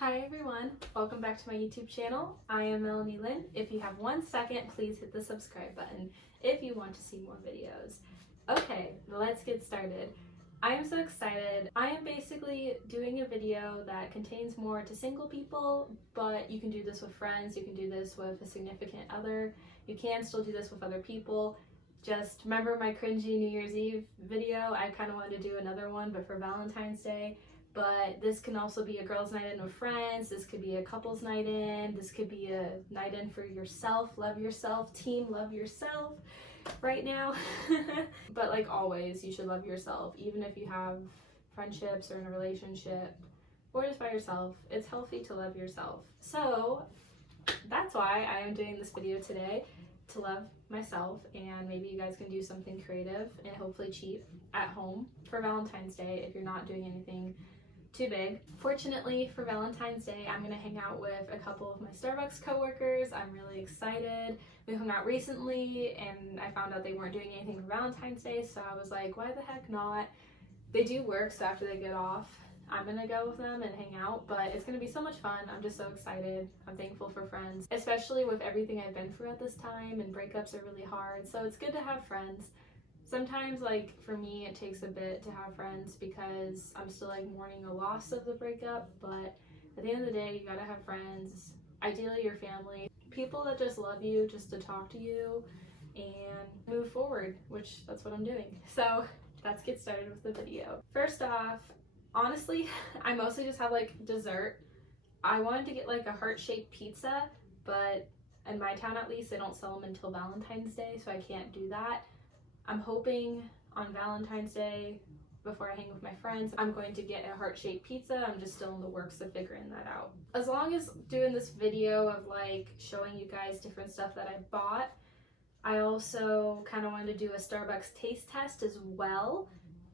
Hi everyone, welcome back to my YouTube channel. I am Melanie Lynn. If you have 1 second, please hit the subscribe button if you want to see more videos. Okay, let's get started. I am so excited. I am basically doing a video that contains more to single people, but you can do this with friends, you can do this with a significant other, you can still do this with other people. Just remember my cringy New Year's Eve video. I kind of wanted to do another one, but for Valentine's Day. But this can also be a girls' night in with friends, this could be a couple's night in, this could be a night in for yourself, love yourself, team love yourself right now. But like always, you should love yourself, even if you have friendships or in a relationship or just by yourself. It's healthy to love yourself. So that's why I am doing this video today, to love myself, and maybe you guys can do something creative and hopefully cheap at home for Valentine's Day if you're not doing anything too big. Fortunately for Valentine's Day, I'm gonna hang out with a couple of my Starbucks coworkers. I'm really excited. We hung out recently and I found out they weren't doing anything for Valentine's Day, so I was like, why the heck not? They do work, so after they get off, I'm gonna go with them and hang out, but it's gonna be so much fun. I'm just so excited. I'm thankful for friends, especially with everything I've been through at this time, and breakups are really hard, so it's good to have friends. Sometimes, like, for me, it takes a bit to have friends because I'm still, like, mourning the loss of the breakup, but at the end of the day, you gotta have friends, ideally your family, people that just love you, just to talk to you and move forward, which that's what I'm doing. So let's get started with the video. First off, honestly, I mostly just have like dessert. I wanted to get like a heart-shaped pizza, but in my town at least, they don't sell them until Valentine's Day, so I can't do that. I'm hoping on Valentine's Day, before I hang with my friends, I'm going to get a heart-shaped pizza. I'm just still in the works of figuring that out. As long as doing this video of like showing you guys different stuff that I bought, I also kind of wanted to do a Starbucks taste test as well.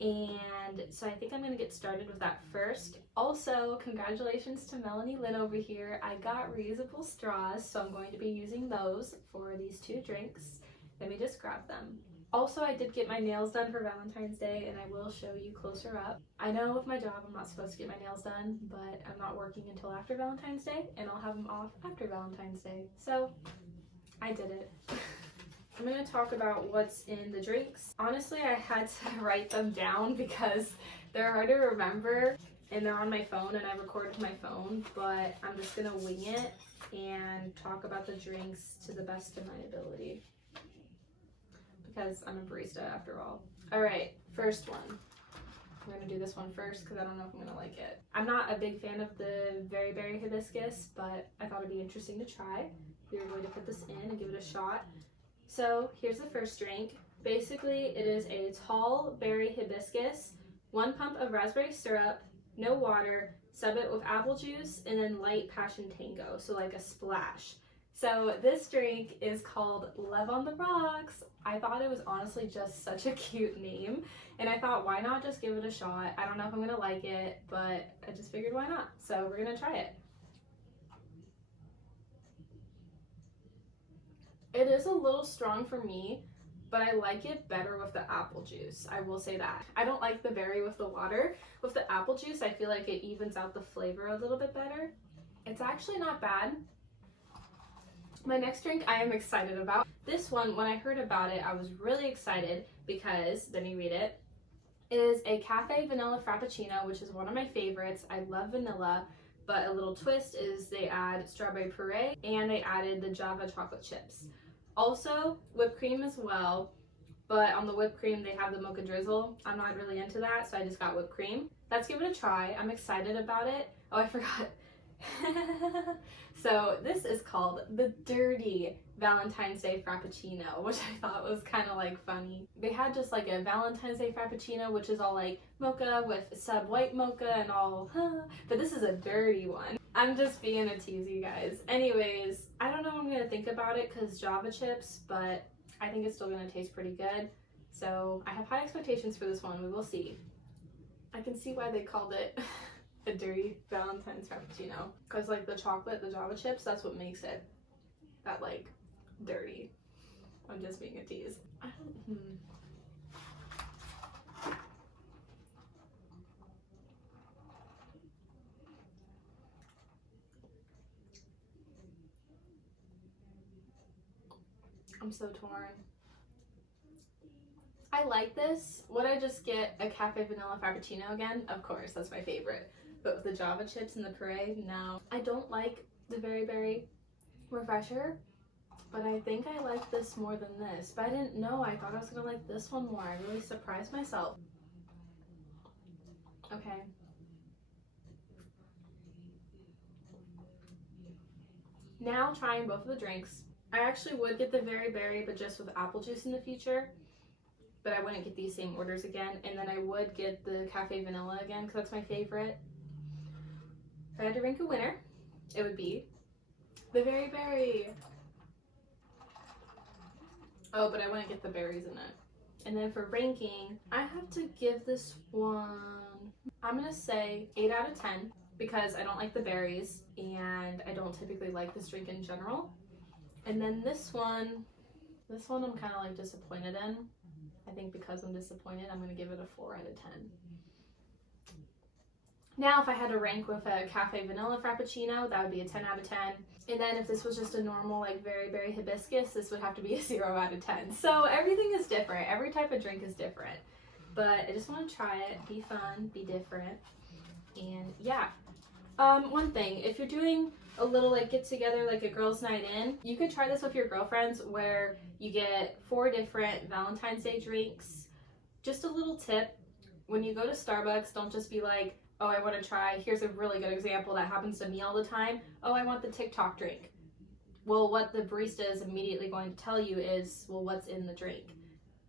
And so I think I'm going to get started with that first. Also, congratulations to Melanie Lynn over here. I got reusable straws, so I'm going to be using those for these two drinks. Let me just grab them. Also, I did get my nails done for Valentine's Day, and I will show you closer up. I know with my job I'm not supposed to get my nails done, but I'm not working until after Valentine's Day, and I'll have them off after Valentine's Day. So I did it. I'm going to talk about what's in the drinks. Honestly, I had to write them down because they're hard to remember and they're on my phone and I record with my phone, but I'm just going to wing it and talk about the drinks to the best of my ability because I'm a barista after all. Alright, first one. I'm going to do this one first because I don't know if I'm going to like it. I'm not a big fan of the Very Berry Hibiscus, but I thought it'd be interesting to try. We're going to put this in and give it a shot. So here's the first drink. Basically, it is a tall berry hibiscus, 1 pump of raspberry syrup, no water, sub it with apple juice, and then light passion tango, so like a splash. So this drink is called Love on the Rocks. I thought it was honestly just such a cute name, and I thought, why not just give it a shot? I don't know if I'm gonna like it, but I just figured why not? So we're gonna try it. It is a little strong for me, but I like it better with the apple juice. I will say that. I don't like the berry with the water. With the apple juice, I feel like it evens out the flavor a little bit better. It's actually not bad. My next drink I am excited about. This one, when I heard about it, I was really excited because, let me read it. It is a cafe vanilla frappuccino, which is one of my favorites. I love vanilla. But a little twist is they add strawberry puree and they added the Java chocolate chips. Also, whipped cream as well, but on the whipped cream they have the mocha drizzle. I'm not really into that, so I just got whipped cream. Let's give it a try. I'm excited about it. Oh, I forgot. So this is called the Dirty Valentine's Day Frappuccino, which I thought was kind of like funny. They had just like a Valentine's Day Frappuccino, which is all like mocha with sub white mocha and all, but this is a dirty one. I'm just being a tease, you guys. Anyways, I don't know what I'm gonna think about it because Java chips, but I think it's still gonna taste pretty good. So I have high expectations for this one. We will see. I can see why they called it a dirty Valentine's Frappuccino, because like the chocolate, the Java chips, that's what makes it that like dirty. I'm just being a tease. I'm so torn. I like this. Would I just get a cafe vanilla frappuccino again? Of course, that's my favorite. But with the Java chips and the puree, no. I don't like the Very Berry refresher, but I think I like this more than this. But I didn't know. I thought I was gonna like this one more. I really surprised myself. Okay. Now trying both of the drinks. I actually would get the Very Berry, but just with apple juice in the future. But I wouldn't get these same orders again. And then I would get the cafe vanilla again because that's my favorite. If I had to rank a winner, it would be the Very Berry. Oh, but I wouldn't get the berries in it. And then for ranking, I have to give this one, I'm gonna say 8 out of 10 because I don't like the berries and I don't typically like this drink in general. And then this one I'm kind of like disappointed in. I think because I'm disappointed, I'm gonna give it a 4 out of 10. Now, if I had to rank with a cafe vanilla frappuccino, that would be a 10 out of 10. And then if this was just a normal like Very Berry hibiscus, this would have to be a 0 out of 10. So everything is different. Every type of drink is different. But I just want to try it, be fun, be different. And yeah. One thing, if you're doing a little like get together, like a girls' night in, you could try this with your girlfriends where you get 4 different Valentine's Day drinks. Just a little tip, when you go to Starbucks, don't just be like, oh, I want to try, here's a really good example that happens to me all the time. Oh, I want the TikTok drink. Well, what the barista is immediately going to tell you is, well, what's in the drink?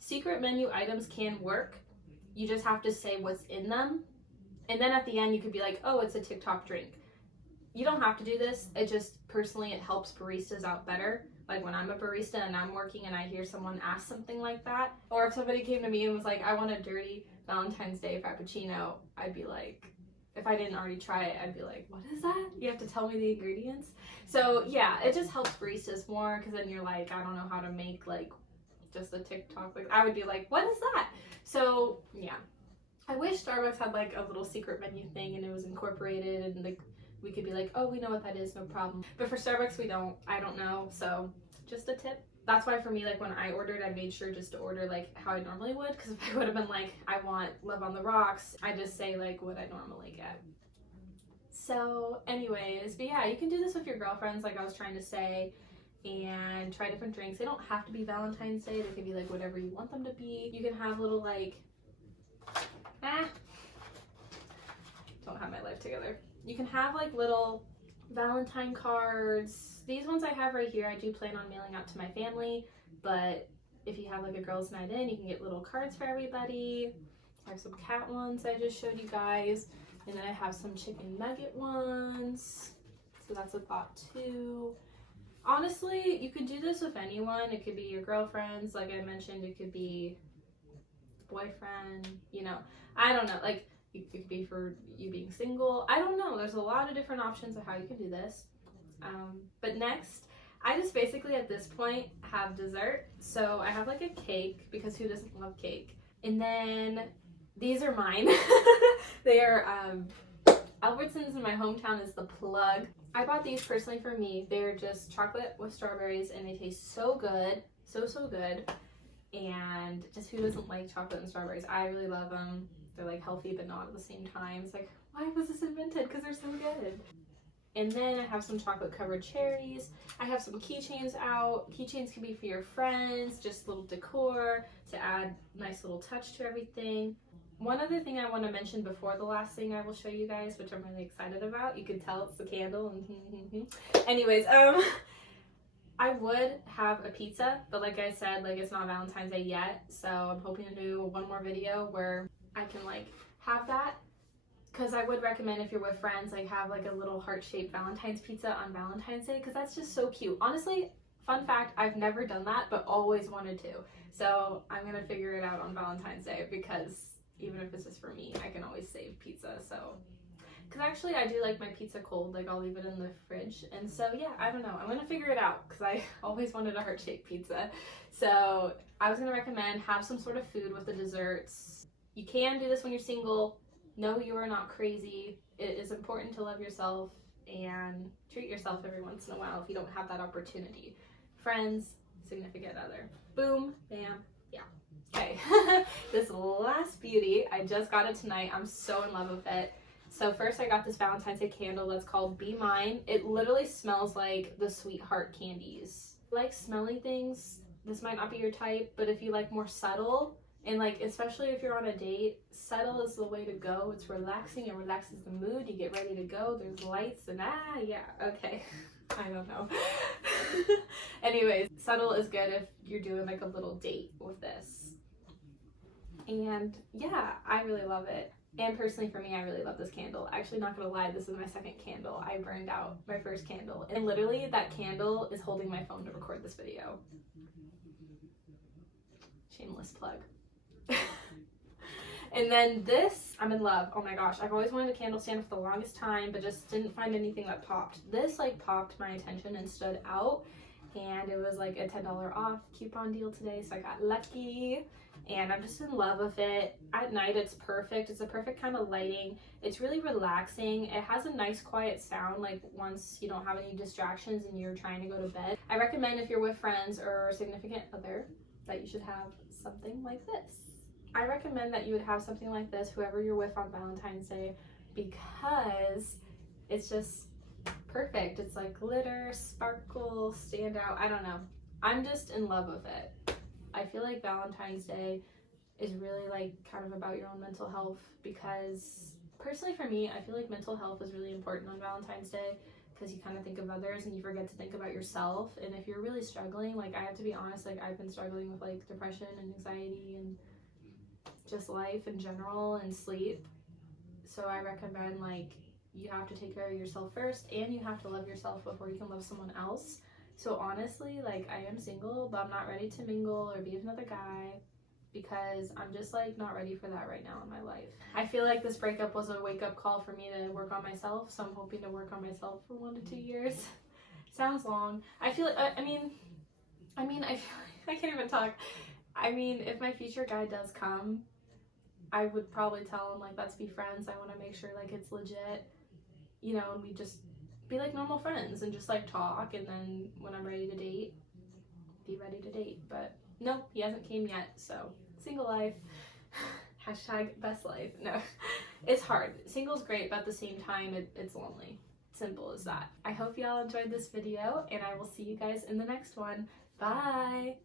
Secret menu items can work. You just have to say what's in them. And then at the end, you could be like, oh, it's a TikTok drink. You don't have to do this. It just, personally, it helps baristas out better. Like when I'm a barista and I'm working and I hear someone ask something like that. Or if somebody came to me and was like, I want a dirty Valentine's Day frappuccino, I'd be like, if I didn't already try it, I'd be like, what is that? You have to tell me the ingredients. So yeah, it just helps baristas more because then you're like, I don't know how to make like just a TikTok. Like I would be like, what is that? So yeah, I wish Starbucks had like a little secret menu thing and it was incorporated and like we could be like, oh, we know what that is, no problem. But for Starbucks, we don't. I don't know. So just a tip. That's why for me, like when I ordered, I made sure just to order like how I normally would, because if I would have been like, I want Love on the Rocks, I just say like what I normally get. So anyways, but yeah, you can do this with your girlfriends like I was trying to say, and try different drinks. They don't have to be Valentine's Day. They can be like whatever you want them to be. You can have little like, don't have my life together. You can have like little Valentine cards. These ones I have right here, I do plan on mailing out to my family, but if you have like a girls' night in, you can get little cards for everybody. I have some cat ones I just showed you guys, and then I have some chicken nugget ones, so that's a thought too. Honestly, you could do this with anyone. It could be your girlfriends, like I mentioned, it could be boyfriend, you know, I don't know, like it could be for you being single. I don't know, there's a lot of different options of how you can do this. But next, I just basically at this point have dessert. So I have like a cake, because who doesn't love cake? And then these are mine. They are Albertsons in my hometown is the plug. I bought these personally for me. They're just chocolate with strawberries and they taste so good. So good. And just who doesn't like chocolate and strawberries? I really love them. They're like healthy but not at the same time. It's like, why was this invented? Because they're so good. And then I have some chocolate covered cherries. I have some keychains out. Keychains can be for your friends, just little decor to add nice little touch to everything. One other thing I want to mention before the last thing I will show you guys, which I'm really excited about. You can tell it's the candle. Anyways, I would have a pizza, but like I said, like it's not Valentine's Day yet. So I'm hoping to do one more video where I can like have that. Because I would recommend if you're with friends, like have like a little heart-shaped Valentine's pizza on Valentine's Day, because that's just so cute. Honestly, fun fact, I've never done that, but always wanted to. So I'm going to figure it out on Valentine's Day, because even if it's just for me, I can always save pizza. So, because actually I do like my pizza cold, like I'll leave it in the fridge. And so yeah, I don't know. I'm going to figure it out, because I always wanted a heart-shaped pizza. So I was going to recommend have some sort of food with the desserts. You can do this when you're single. No, you are not crazy. It is important to love yourself and treat yourself every once in a while if you don't have that opportunity. Friends, significant other. Boom, bam, yeah. Okay, this last beauty, I just got it tonight. I'm so in love with it. So first I got this Valentine's Day candle that's called Be Mine. It literally smells like the sweetheart candies. Like smelling things, this might not be your type, but if you like more subtle, and like especially if you're on a date, subtle is the way to go. It's relaxing, it relaxes the mood, you get ready to go, there's lights and yeah, okay. I don't know. Anyways, subtle is good if you're doing like a little date with this. And yeah, I really love it. And personally for me, I really love this candle. Actually, not gonna lie, this is my second candle. I burned out my first candle. And literally that candle is holding my phone to record this video. Shameless plug. And then this, I'm in love. Oh my gosh, I've always wanted a candle stand for the longest time, but just didn't find anything that popped. This like popped my attention and stood out. And it was like a $10 off coupon deal today, so I got lucky. And I'm just in love with it. At night, it's perfect. It's a perfect kind of lighting. It's really relaxing. It has a nice quiet sound, like once you don't have any distractions and you're trying to go to bed. I recommend if you're with friends or a significant other that you should have something like this. I recommend that you would have something like this, whoever you're with on Valentine's Day, because it's just perfect. It's like glitter, sparkle, stand out. I don't know. I'm just in love with it. I feel like Valentine's Day is really like kind of about your own mental health, because personally for me, I feel like mental health is really important on Valentine's Day, because you kind of think of others and you forget to think about yourself. And if you're really struggling, like I have to be honest, like I've been struggling with like depression and anxiety and just life in general and sleep. So I recommend like you have to take care of yourself first, and you have to love yourself before you can love someone else. So honestly, like I am single, but I'm not ready to mingle or be with another guy, because I'm just like not ready for that right now in my life. I feel like this breakup was a wake-up call for me to work on myself, so I'm hoping to work on myself for 1 to 2 years. Sounds long. I feel like, I feel like I can't even talk. I mean, if my future guy does come, I would probably tell him like, let's be friends. I want to make sure like it's legit, you know, and we just be like normal friends and just like talk, and then when I'm ready to date, be ready to date. But nope, he hasn't came yet, so single life. Hashtag best life. No, it's hard. Single's great, but at the same time, it's lonely. Simple as that. I hope y'all enjoyed this video, and I will see you guys in the next one. Bye!